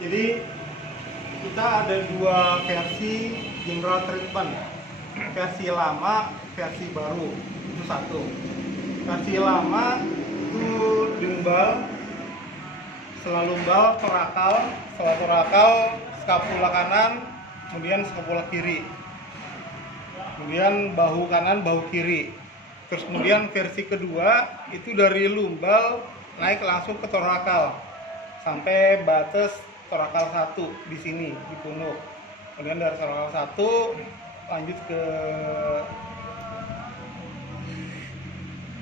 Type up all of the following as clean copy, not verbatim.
Jadi kita ada dua versi general treatment, versi lama, versi baru, itu satu. Versi lama itu lumbal, setelah lumbal torakal, setelah torakal skapula kanan, kemudian skapula kiri, kemudian bahu kanan, bahu kiri. Terus kemudian versi kedua itu dari lumbal naik langsung ke torakal sampai batas torakal 1 di sini di punuk. Kemudian dari torakal 1 lanjut ke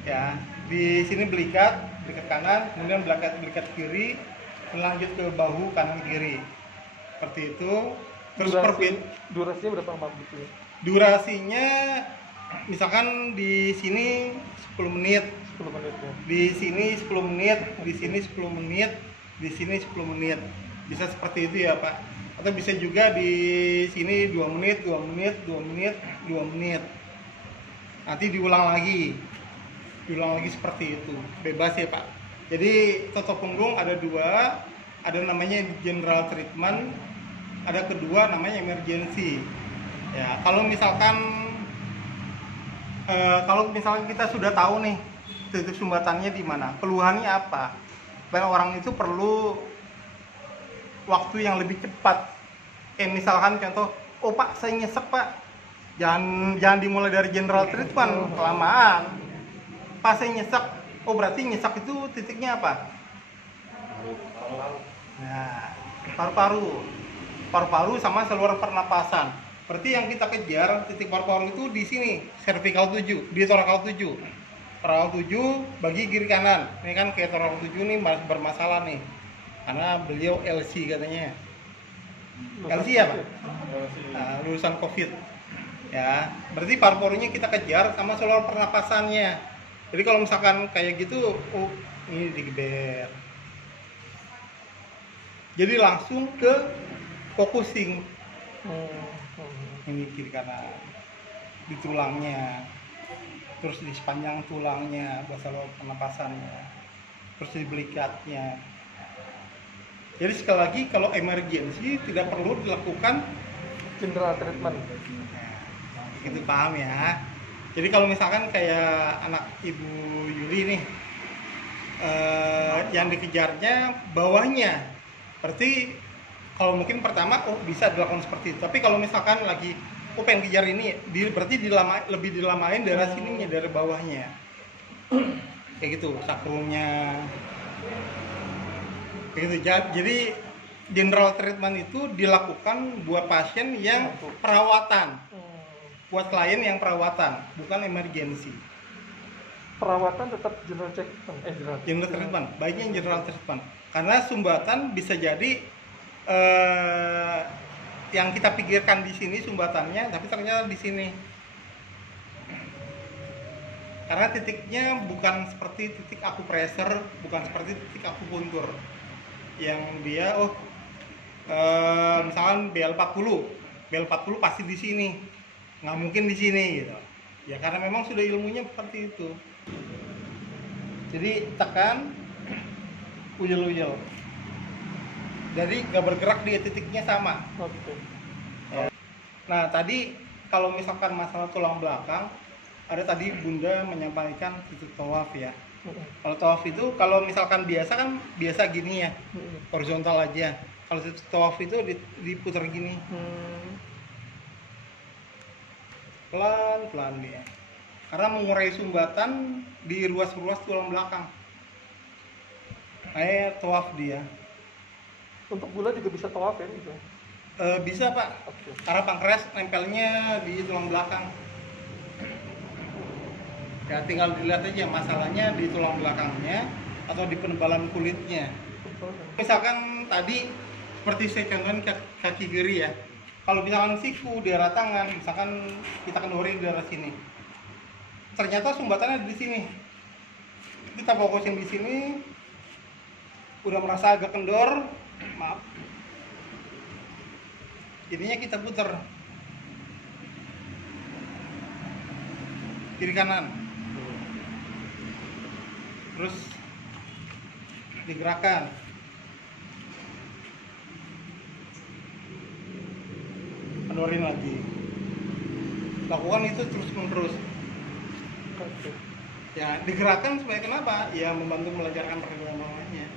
ya di sini belikat kanan, kemudian belikat kiri, lanjut ke bahu kanan kiri. Seperti itu. Terus durasinya berapa lama gitu? Durasinya misalkan di sini 10 menit. 10 menit ya. Di sini 10 menit, di sini 10 menit, di sini 10 menit. Bisa seperti itu ya, Pak. Atau bisa juga di sini 2 menit, 2 menit, 2 menit, 2 menit. Nanti diulang lagi. Diulang lagi seperti itu. Bebas ya, Pak. Jadi toto punggung ada dua, ada namanya general treatment, ada kedua namanya emergency. Ya, kalau misalkan kita sudah tahu nih titik sumbatannya di mana, keluhannya apa, dan orang itu perlu waktu yang lebih cepat. Misalkan contoh, oh Pak saya nyesek Pak, jangan dimulai dari general treatment, kelamaan. Pak saya nyesek, oh berarti nyesek itu titiknya apa? Nah, paru-paru sama saluran pernapasan. Berarti yang kita kejar titik paru-paru itu di sini, cervical 7, di torakal 7. Torakal 7 bagi kiri kanan. Ini kan kayak torakal 7 nih bermasalah nih. Karena beliau LC katanya. LC ya, Pak? Nah, lulusan COVID. Ya, berarti paru-parunya kita kejar sama saluran pernapasannya. Jadi kalau misalkan kayak gitu, oh ini digeber. Jadi langsung ke focusing. Ini kiri kanan di tulangnya, terus di sepanjang tulangnya buat saluran pernapasannya, terus di belikatnya. Jadi sekali lagi kalau emergency tidak perlu dilakukan general treatment. Gitu, paham ya. Jadi kalau misalkan kayak anak Ibu Yuli nih, yang dikejarnya bawahnya, berarti kalau mungkin pertama bisa dilakukan seperti itu. Tapi kalau misalkan lagi pengen kejar ini, berarti lebih dilamain dari sininya, dari bawahnya. Kayak gitu, sakrumnya. Kayak gitu. Jadi general treatment itu dilakukan buat pasien yang perawatan. Buat klien yang perawatan, bukan emergency. Perawatan tetap general treatment. General treatment, baiknya general treatment. Karena sumbatan bisa jadi yang kita pikirkan di sini sumbatannya, tapi ternyata di sini. Karena titiknya bukan seperti titik akupressor, bukan seperti titik akupuntur. Yang dia, misalkan BL40 pasti di sini, nggak mungkin di sini gitu. Ya karena memang sudah ilmunya seperti itu. Jadi tekan, uyel-uyel. Jadi nggak bergerak di titiknya sama. Oke. Ya. Nah tadi kalau misalkan masalah tulang belakang, ada tadi Bunda menyampaikan titik tawaf ya. Kalau tawaf itu kalau misalkan biasa gini ya, horizontal aja. Kalau titik tawaf itu diputar gini, pelan-pelan dia. Karena mengurai sumbatan di ruas-ruas tulang belakang. Tawaf dia. Untuk gula juga bisa tawaf ya gitu? Bisa Pak, Okay. karena pankreas nempelnya di tulang belakang. Ya tinggal dilihat aja masalahnya di tulang belakangnya atau di penebalan kulitnya. Misalkan tadi seperti saya contohin kaki kiri ya. Kalau misalkan siku, daerah tangan, misalkan kita kendori di daerah sini. Ternyata sumbatannya di sini. Kita fokusin di sini. Udah merasa agak kendor, maaf. Jadinya kita putar kiri kanan. Terus digerakkan. kendorin lagi. Lakukan itu terus menerus. Oke. Ya, digerakkan supaya kenapa? Ya membantu melancarkan pergerakan bawahnya.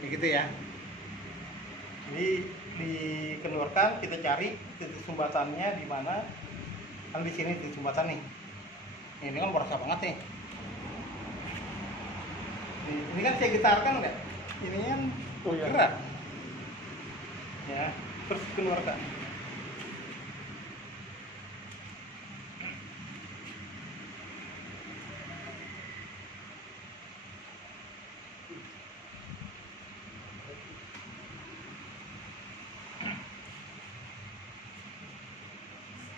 Begitu ya. Jadi dikendorkan, kita cari titik sumbatannya di mana. Kan di sini titik sumbatan nih. Ini kan berasa banget nih. Ini kan saya gitarkan nggak? Ini kan Oh, iya. gerak. Ya, terus keluarkan.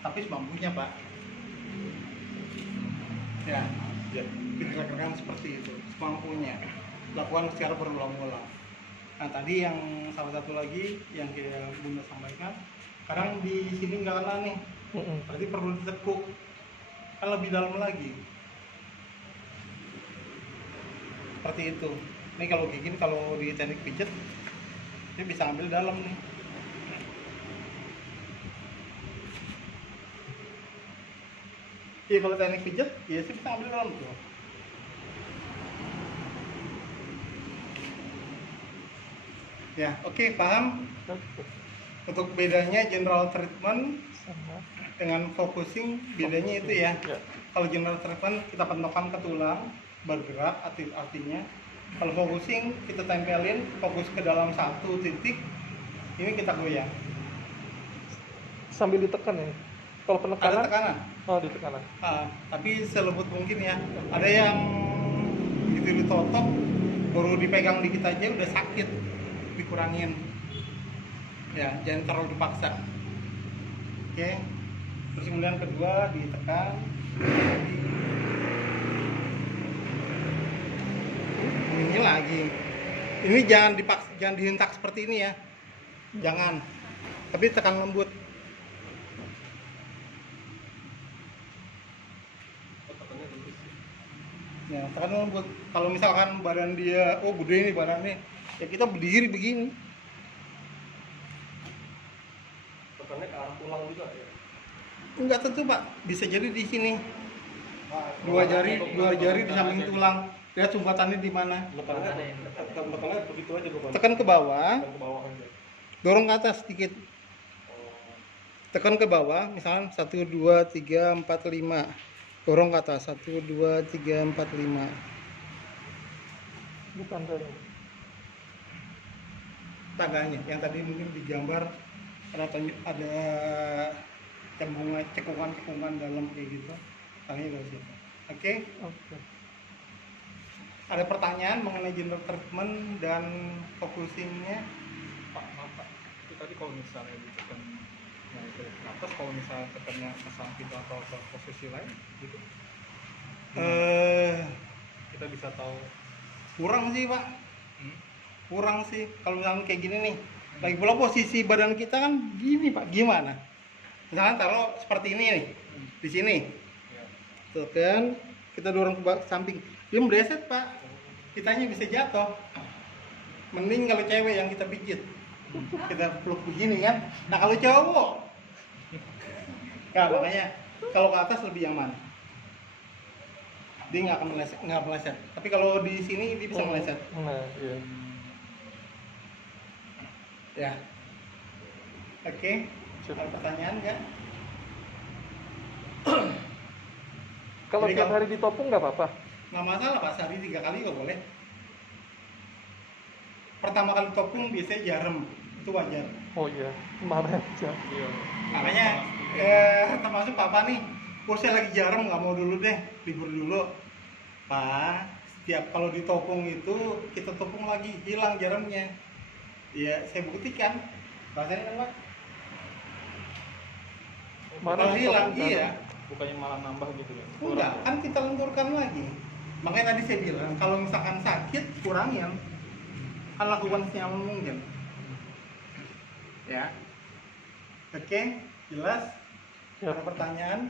Tapis bambunya, Pak. Ya, digerakkan seperti itu, semampunya. Lakukan secara berulang-ulang. Nah, tadi yang salah satu lagi yang Bunda sampaikan, kadang di sini nggak kena nih, berarti perlu ditekuk, kan lebih dalam lagi. Seperti itu. Ini kalau kayak gini, kalau di teknik pijet, dia bisa ambil dalam nih. Iya, kalau teknik pijet, ya sih bisa ambil dalam tuh. Ya, oke, paham. Oke. Untuk bedanya general treatment Sama. dengan focusing, bedanya itu ya. Ya. Kalau general treatment kita pentokkan ke tulang, bergerak artinya. Kalau focusing kita tempelin, fokus ke dalam satu titik, ini kita goyang. Sambil ditekan ya. Kalau Ada penekanan, tekanan, oh di tekanan. tapi selembut mungkin ya. Ada yang begitu ditotok, baru dipegang dikit aja udah sakit, dikurangin. Ya, jangan terlalu dipaksa. Oke. Terus kemudian kedua ditekan. Ini lagi. Ini jangan dipaksa, jangan dihentak seperti ini ya. Jangan. Tapi tekan lembut. Ya, tekan lembut. Kalau misalkan badan dia, oh gede nih badannya, ya kita berdiri begini. Tekannya ke arah tulang juga ya. Enggak tentu Pak, bisa jadi di sini. Dua jari di samping tulang. Lihat sumbatannya di mana. Tekannya begitu aja bukan? Tekan ke bawah, Tekan ke bawah aja. dorong ke atas sedikit. Tekan ke bawah, misalnya 1, 2, 3, 4, 5. Dorong ke atas 1, 2, 3, 4, 5. Bukan dari. Tangganya yang tadi mungkin digambar ada cekungan dalam kayak gitu. Tangannya dari situ. Oke. Oke. Ada pertanyaan mengenai general treatment dan focusingnya? Pak, maaf Pak, itu tadi kalau misalnya ditekan yang ke atas, kalau misalnya tekannya ke samping atau ke posisi lain gitu, kita bisa tahu. Kurang sih Pak, kurang sih. Kalau misalnya kayak gini nih, lagi pula posisi badan kita kan gini Pak, gimana? Misalnya taruh seperti ini nih, di sini, Ya. tuh kan, kita dorong ke samping, dia meleset Pak, kitanya bisa jatuh. Mending kalau cewek yang kita pijit, kita peluk begini kan. Nah kalau cowok, nah makanya kalau ke atas lebih aman. Dia nggak akan meleset. Tapi kalau di sini dia bisa meleset. Nah, iya. Ya. Oke. Siap. Ada pertanyaan nggak? Kalau Jadi tiap kalau- hari ditopung nggak apa-apa. Nggak masalah Pak, sehari 3 kali juga boleh. Pertama kali topung biasanya jarem, itu wajar. Oh iya, kemarin aja. Iya. Makanya termasuk Papa nih, oh saya lagi jarem nggak mau dulu deh, libur dulu. Pak, setiap kalau ditopung itu kita topung lagi, hilang jaremnya. Ya saya buktikan, rasanya kan Pak. Kemarin Kalau hilang, ditopung iya. Bukannya malah nambah gitu ya? Enggak, kan kita lenturkan lagi. Makanya tadi saya bilang, kalau misalkan sakit, kurangin. Kan lakukan senyaman mungkin. Ya. Oke, jelas? Ya. Ada pertanyaan?